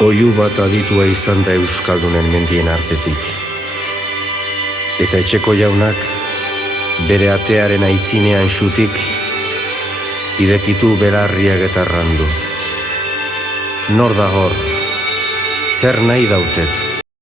Oihu bat aditua izan da euskaldunen mendien artetik. Eta etxeko jaunak, bere atearen aitzinean xutik, idekitu belarriak eta randu. Nor da hor, zer nahi dautet?